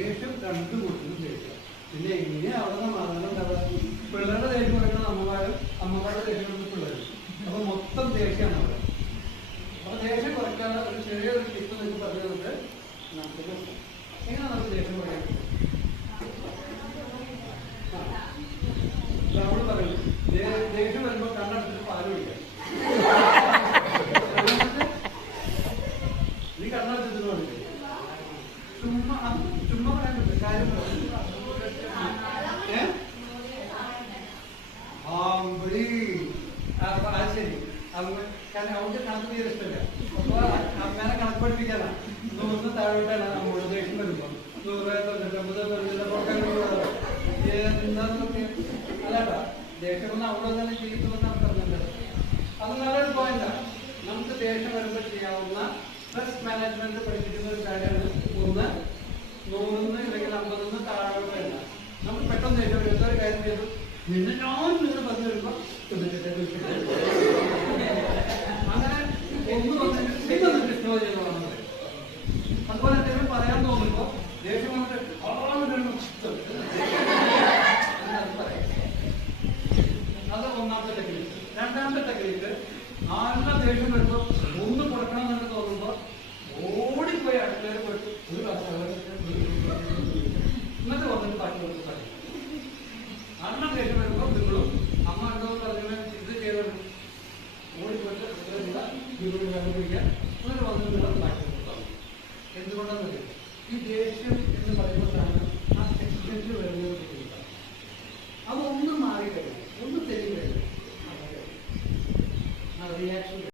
ദേഷ്യം രണ്ടു കൂട്ടരും ദേഷ്യം. പിന്നെ എങ്ങനെ അവിടെ മാറുന്നത് എന്താ? പിള്ളേരുടെ ദേഷ്യം പറയുന്നത് അമ്മമാരുടെ ദേഷ്യം പറയുന്നത് പിള്ളേർ. അപ്പൊ മൊത്തം ദേഷ്യമാണ് അവിടെ. അപ്പൊ ദേഷ്യം കുറയ്ക്കാതെ ഒരു ചെറിയൊരു ടിപ്പ് നിങ്ങൾക്ക് പറഞ്ഞു തന്നിട്ട് എങ്ങനെ നമുക്ക് ദേഷ്യം കുറയ്ക്കാൻ പറ്റും? നമ്മൾ പറയുന്നു ദേഷ്യം വരുമ്പോൾ കണ്ണടച്ചിട്ട് പാല് കുടിക്കാം. നീ കണ്ണടച്ചിട്ട് പാടില്ല. ചുമ്മാ പറയാൻ പറ്റില്ല. കാര്യം ശരി. കാരണം അവർക്ക് കണക്ക് തീരെ ഇഷ്ടമില്ല. അപ്പൊ അമ്മേനെ കണക്ക് പഠിപ്പിക്കാനാ 100 താഴോട്ടാണ് നമ്മളുടെ ദേഷ്യം വരുമ്പോ 100 എന്താന്നൊക്കെ അല്ലാട്ടാ. ദേഷ്യം ഒന്ന് അവിടെ തന്നെ ജീവിതത്തിൽ നമുക്കറിഞ്ഞിട്ടുണ്ട്. അത് നല്ലൊരു പോയിന്റാണ്. നമുക്ക് ദേഷ്യം വരുമ്പോൾ ചെയ്യാവുന്ന സ്ട്രെസ് മാനേജ്മെന്റ് പഠിപ്പിക്കുന്ന ഒരു കാര്യമാണ്. 100 അല്ലെങ്കിൽ 50 താഴോട്ടല്ല. നമ്മൾ പെട്ടെന്ന് ദേഷ്യം വരും. എന്തൊരു കാര്യം ചെയ്തു നിന്നെ ഞാൻ നിങ്ങൾ പറഞ്ഞു വരുമ്പോ അങ്ങനെ അതുപോലെ എന്തെങ്കിലും പറയാൻ തോന്നുമ്പോ ദേഷ്യം വന്നിട്ട് അത് ഒന്നാമത്തെ ടെക്നിക്ക്. രണ്ടാമത്തെ ടെക്നിക്ക് നല്ല ദേഷ്യം വരുമ്പോ ഒന്ന് കൊടുക്കണം എന്ന് തോന്നുമ്പോ ഓടിപ്പോയി അടുക്കളയിൽ പോയിട്ട് ഒരു ഇന്നത്തെ വന്നിട്ട് ബാക്കി കൊടുത്ത് പറയും. നല്ല ദേഷ്യം വരുമ്പോ നിങ്ങളും അമ്മ ഉണ്ടോ പറഞ്ഞാൽ ഇത് ചെയ്തോളൂ. ഓടിപ്പോയിട്ട് കണ്ടുപിടിക്കാൻ അങ്ങനെ വന്നിട്ട് ബാക്കി കൊടുത്താൽ എന്തുകൊണ്ടാന്ന് ഈ ദേഷ്യം എന്ന് പറയുന്ന സാധനം ആ സെക്ഷനിൽ വരുന്നത് അതൊന്നും മാറിക്കഴിഞ്ഞു, ഒന്ന് തെളിവ് കഴിഞ്ഞു റിയാക്ഷൻ